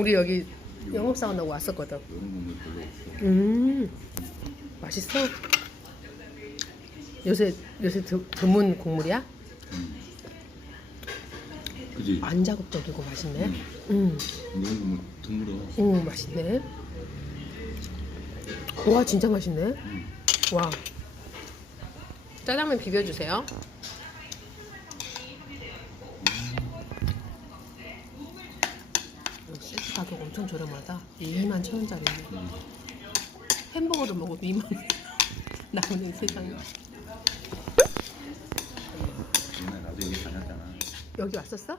우리 여기 영업사원 하고 왔었거든. 국물 별로 없어. 음, 맛있어? 요새 요새 드, 드문 국물이야? 그지? 안 자극적이고 맛있네. 음. 음, 드물어. 음 맛있네. 와 진짜 맛있네. 음. 와. 짜장면 비벼주세요. 소스 가격 엄청 저렴하다. 2만 천 원짜리네. 음. 햄버거를 먹어도 2만 원. 나오는 세상에. 옛날에 나도 여기 다녔잖아. 여기 왔었어?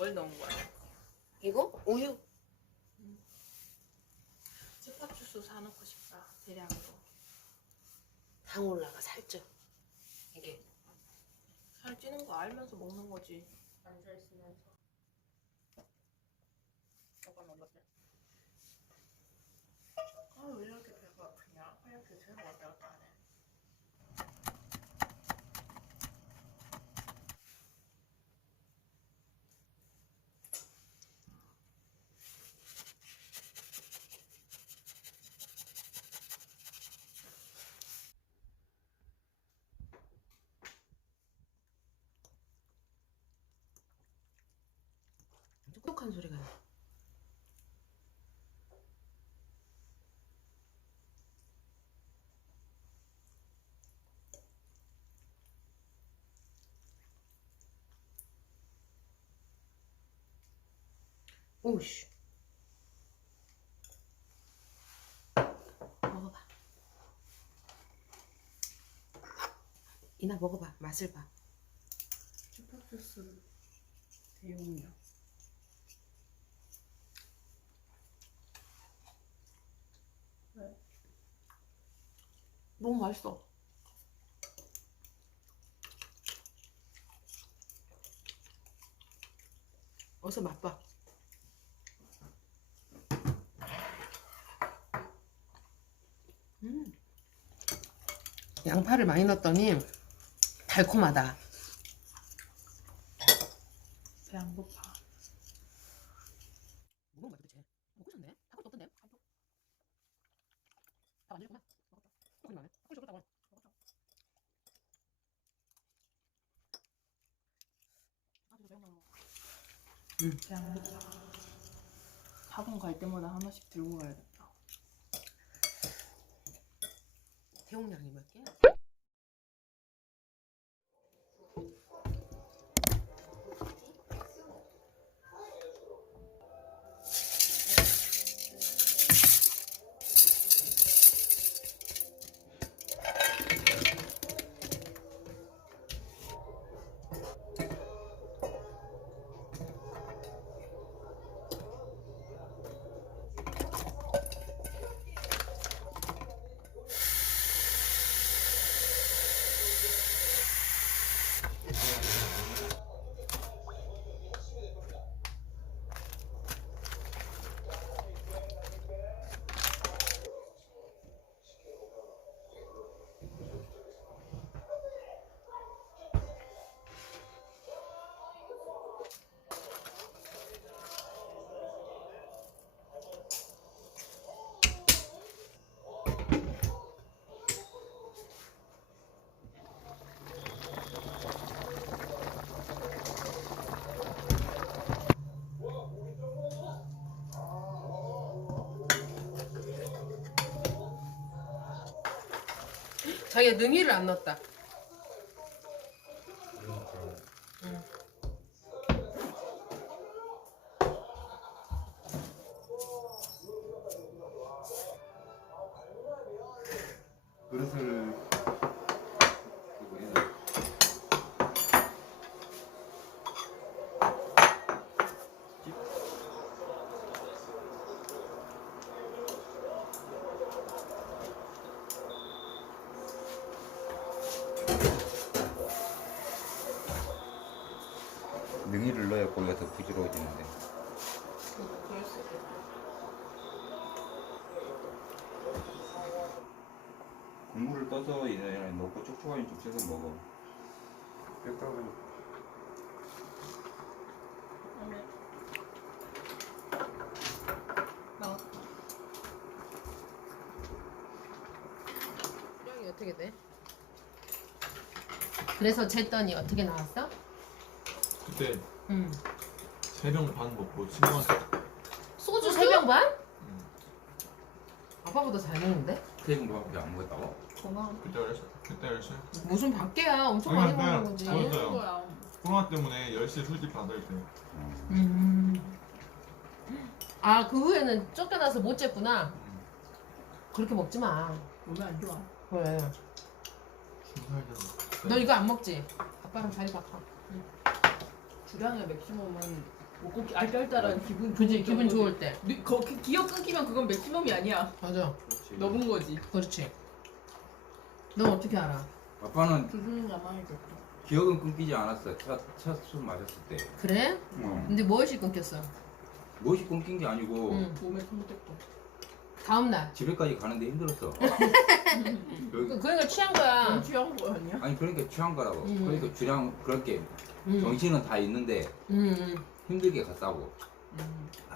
뭘 넣은 거야? 이거 우유. 스파 주스 사놓고 싶다 대량으로 당 올라가 살쪄. 이게. 살 찌는 거 알면서 먹는 거지 앉아 있으면서. 뭐가 먹었대? 아 왜 이렇게 배가 아프냐 하얗게 새로 왔다 똑똑한 소리가 나. 오씨. 먹어봐. 이나 먹어봐. 맛을 봐. 스파 주스 대용량 너무 맛있어 어서 맛봐. 음. 양파를 많이 넣었더니 달콤하다. 배 안 고파. 먹은 거야 도대체? 먹고 싶네? 한번도 없던데? 밥안 주구나? 또 그러네. 한번 줘봤다고. 배안 고파. 학원 갈 때마다 하나씩 들고 가야겠다. 대용량이 몇 개야? 자기가 능이를 안 넣었다. 그릇을 그리고 얘는 능이를 넣어야 고기가 더 부드러워지는데 그럴 수 있겠다. 국물을 떠서 넣고 촉촉하니 촉촉해서 먹어 나왔다. 수량이 어떻게 돼? 그래서 쟀더니 어떻게 나왔어? 그때 음. 세병 반 먹고 친구한테 소주 세병 반? 음. 아빠보다 잘 먹는데? 세이블밖에 안 먹었다고? 건강. 그때 그랬어 그때 그랬어 무슨 밖에야 엄청 아니, 많이 아니, 먹는 거지. 먹는 거야. 코로나 때문에 10시 술집 닫을 때 음. 아, 그 후에는 쫓겨나서 못 쟀구나. 음, 그렇게 먹지 마. 몸에 안 좋아. 왜? 순살전 너 이거 안 먹지? 아빠랑 자리 바꿔. 주량의 맥시멈은 먹고 알딸딸한 기분 그지? 기분. 좋을 때. 미- 거, 그 기억 끊기면 그건 맥시멈이 아니야. 맞아. 그렇지 넘은 거지. 그렇지. 넌 어떻게 알아? 아빠는 두준이 남아야겠다. 기억은 끊기지 않았어 첫첫술 마셨을 때 그래? 어. 근데 무엇이 끊겼어? 무엇이 끊긴 게 아니고 응. 몸에 손댔고. 다음 날. 집에까지 가는데 힘들었어 여기, 그, 그러니까 취한 거야. 취한 거 아니야? 아니 그러니까 취한 거라고 음. 그러니까 주량 그렇게 음. 정신은 다 있는데 음, 음. 힘들게 갔다고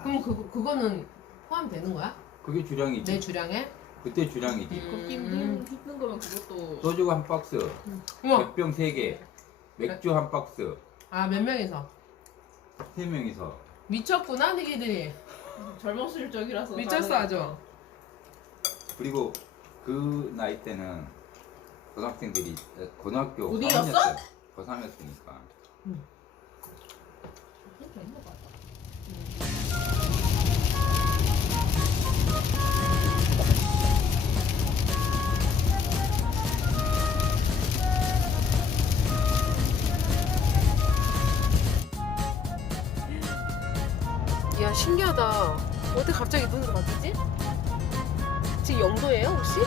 그럼 그 그거는 포함되는 거야? 그게 주량이지 내 주량에? 그때 주량이지 음. 걷기 힘든, 힘든 거면 그것도 소주 한 박스 우와. 백병 3개 맥주 한 박스 아, 몇 명이서? 세 명이서 미쳤구나, 너희들이. 젊었을 적이라서. 미쳤어, 아주. 그리고 그 나이 때는 고등학생들이 고등학교 어디였어? 3학년 때 고3이었으니까 진 야, 신기하다. 어떻게 갑자기 눈을 맞추지? 지금 영도예요, 혹시?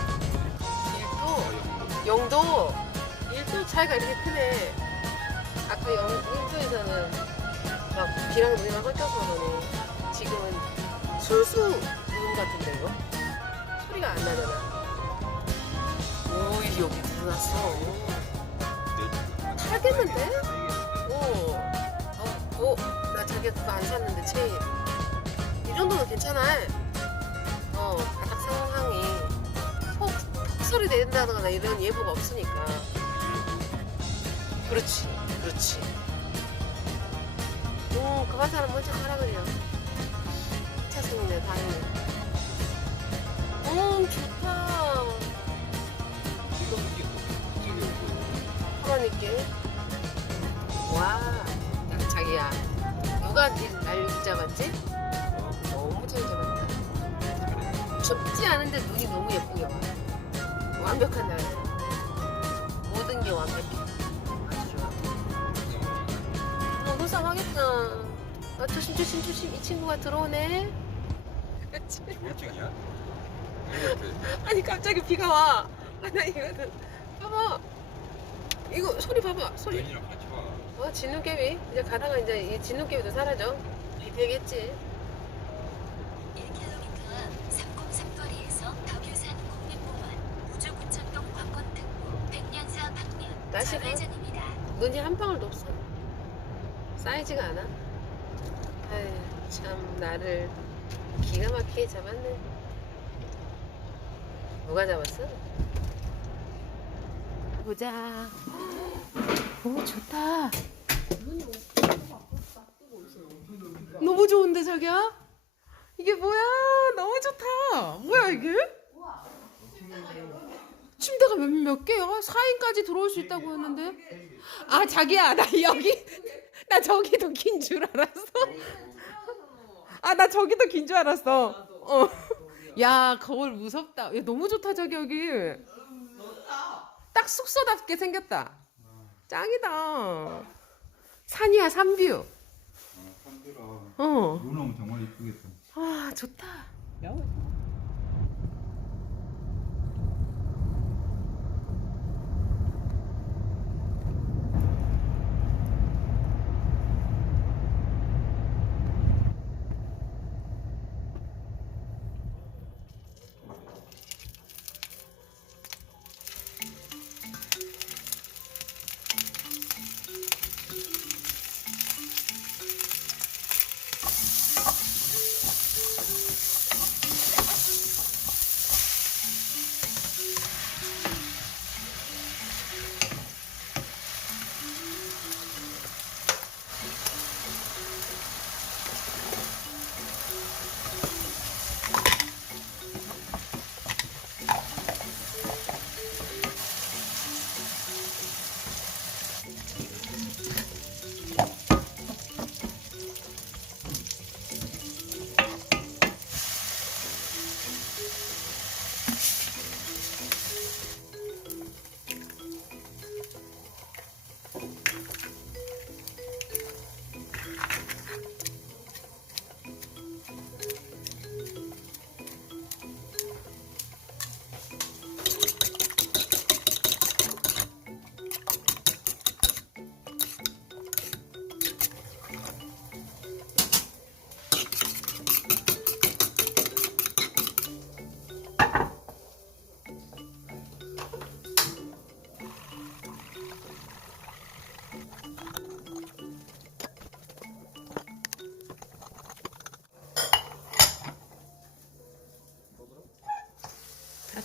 일도? 영도? 일도 차이가 이렇게 크네. 아까 영, 일도에서는 막 비랑 눈이랑 섞여서 그러네. 지금은 술수 눈 같은데, 이거? 소리가 안 나잖아. 오, 여기 눈 왔어. 사겠는데? 어. 어, 어, 나 자기 그거 안 샀는데 체인. 이 정도면 괜찮아. 어, 바닥 상황이 폭, 폭소리 내린다거나 이런 예보가 없으니까. 그렇지, 그렇지. 오, 한 사람 먼저 가라 그래요. 차선이네, 다행이네. 음, 좋다. 그러니까. 와, 야, 자기야. 누가 날 여기 잡았지? 춥지 않은데 눈이 너무 예쁘게 와. 완벽한 날. 모든 게 완벽해. 아주 좋아. 너무 쌈하겠다. 아, 조심, 조심, 조심. 이 친구가 들어오네. 그치? 우울증이야? 아니, 갑자기 비가 와. 아, 나 이거는. 봐봐. 이거 소리 봐봐. 소리. 연이랑 같이 와. 어, 진눈깨비. 이제 가다가 이제 이 진눈깨비도 사라져. 비 되겠지. 1km 303거리에서 덕유산 국립공원 우주구천동 관건특구 백년사 방면 날씨 가? 좌회전입니다. 눈이 한 방울도 없어. 쌓이지가 않아. 아유, 참, 나를 기가 막히게 잡았네. 누가 잡았어? 보자. 오, 좋다. 너무 좋은데, 자기야? 이게 뭐야? 너무 좋다. 뭐야, 이게? 침대가 몇, 몇 개야? 4인까지 들어올 수 있다고 했는데. 아, 자기야, 나 여기, 나 저기도 긴 줄 알았어. 아, 나 저기도 긴 줄 알았어. 어. 야, 거울 무섭다. 야, 너무 좋다, 저기, 여기. 딱 숙소답게 생겼다. 짱이다. 산이야, 산뷰. 산들아. 어. 눈 오면 정말 이쁘겠다. 아, 좋다.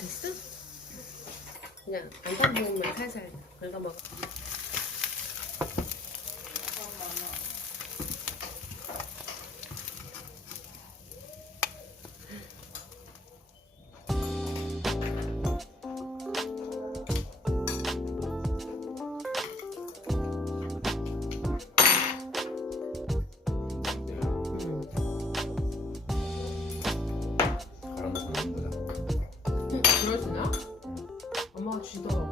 됐어? 그냥 반반 부분만 살살 긁어 먹어. Точно.